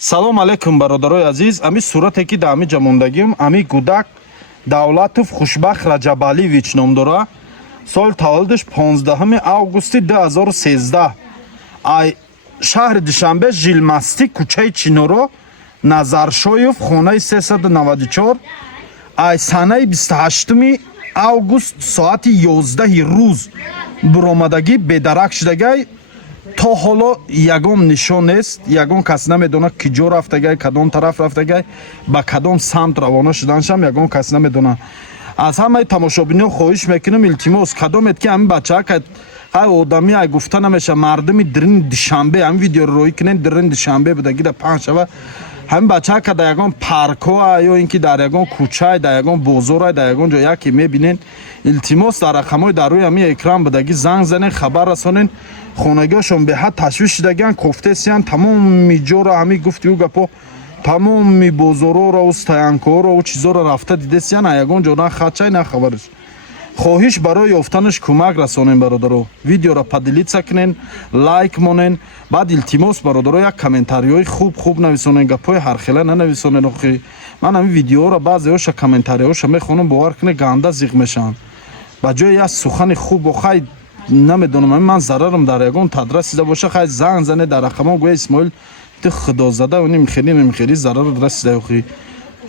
салом алейкум бародарои азиз. Ами сурате ки да ами ҷамондагим ами гудак Давлатов Хушбахт Раҷабалиевич ном дора. Соли таваллудаш 15 августи 2013. Ай шаҳри Душанбе Жилмастӣ кӯчаи Чиноро Назаршоев хонаи 394. Ай санаи 28 август соати 11 рӯз буромадагӣ бедарак шудагай. То ҳоло ягон нишон нест, ягон кас намедонад ки ҷо рафтагай, кадом тараф рафтагай, ба кадом самт равона шуданашам ягон кас намедонад. аз ҳамаи тамошобиниҳо хоҳиш мекунам, илтимос кадомед ки ҳамин бачаак ай одами ай гуфта намеша мардуми дирини Душанбе ҳамин видеоро роӣ кунен. дирини Душанбе будагида паҳн шава ҳамин бачаак дар ягон паркҳо ё ин ки дар ягон кӯча дар ягон бозор дар ягон ҷо яке мебинен, илтимос дар рақамҳои дар рӯи ҳамин экран будагӣ занг занен, хабар расонен. хонагиҳошон беҳад ташвиш шудагиянд, кофтесиянд, тамоми ҷоро ҳамин гуфтигӯ гапҳо, тамоми бозороро стоянкаҳоро чизоро рафта дидесиянд, ягон ҷо на хачай на хабараш. хоҳиш барои ёфтанаш кӯмак расонен бародаро. видеоро падилитса кунен, лайк монен. баъд илтимос бародаро як комментариҳои хуб нависонен, гапҳои ҳархела нанависонен. охи ман ҳамин видеоро баъзеҳоша комментариҳоша мехонам, бовар кунед ганда зиқ мешаванд. ба ҷои як сухани хуб охай намедонам ҳамин ман зарарам дар ягон тадрасида боша, хай занг зане дар рақамҳо гӯя Исмоил ту худозада немихери зарар расида. охи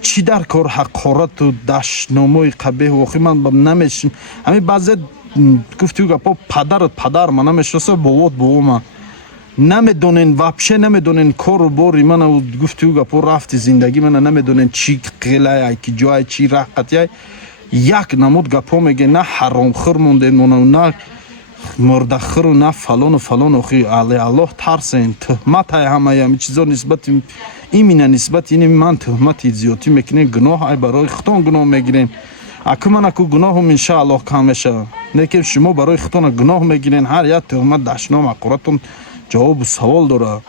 чӣ дар кор ҳақорату дашномои қабеҳу охи ман намешим. ҳамин баъзе гуфтигӯ гапҳо падарма намешиносад, бовод бовома намедонен, вапше намедонен кору бори мана гуфтигӯ гапҳо рафти зиндагӣ мана намедонен чӣ қилай ай ки ҷоай чӣ рақатяй як намуд гапҳо мегӯен. на ҳаромхӯр монден на мурдахӯру на фалону охи аллоҳ тарсен. туҳматай ҳамаи ҳамин чизо нисбати имина нисбати ини ман туҳмати зиёдӣ мекунем. гуноҳ ай барои худтон гуноҳ мегирем. аку ман аку гуноҳум иншааллоҳ кам мешавад. лекин шумо барои худтона гуноҳ мегирен. ҳар як туҳмат дашном ақоратон ҷавобу савол дорад.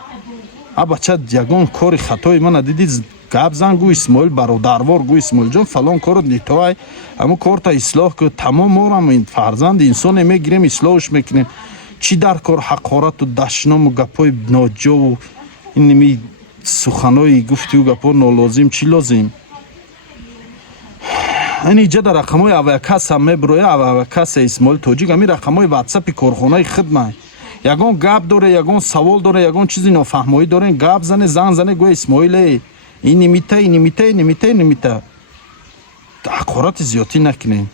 а бача ягон кори хатои мана дидӣ гап зан гӯ Исмоил бародарвор гӯ Исмоил ҷон фалон корот нитоай ҳамун корта ислоҳ кӯ тамом морам фарзанди инсоне мегирем ислоҳуш мекунем. чӣ дар кор ҳақорату дашному гапҳои ноҷову иними суханои гуфтигӯ гапҳо нолозим чӣ лозим. ин иҷа дар рақамҳои авиакасса мебуроя авиакасса Исмоил Тоҷик ҳамин рақамҳои ватсапи корхонаи хидмат. ягон гап доре, ягон савол доре, ягон чизи нофаҳмоӣ дорен, гап зане занг зане гӯя Исмоиле ин нимита ҳақорати зиёдӣ накунем.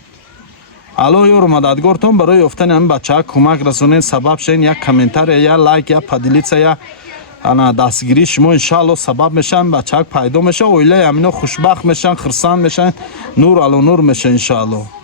аллоҳ ёру мададгортон барои ёфтани ҳамин бачаак кӯмак расонен, сабаб шавен. як комментария, я лайк, я падилитса, я дастгирии шумо иншааллоҳ сабаб мешавад бачаак пайдо мешавад, оилаи ҳамино хушбахт мешаванд, хурсанд мешаванд, нур ало нур мешавад иншааллоҳ.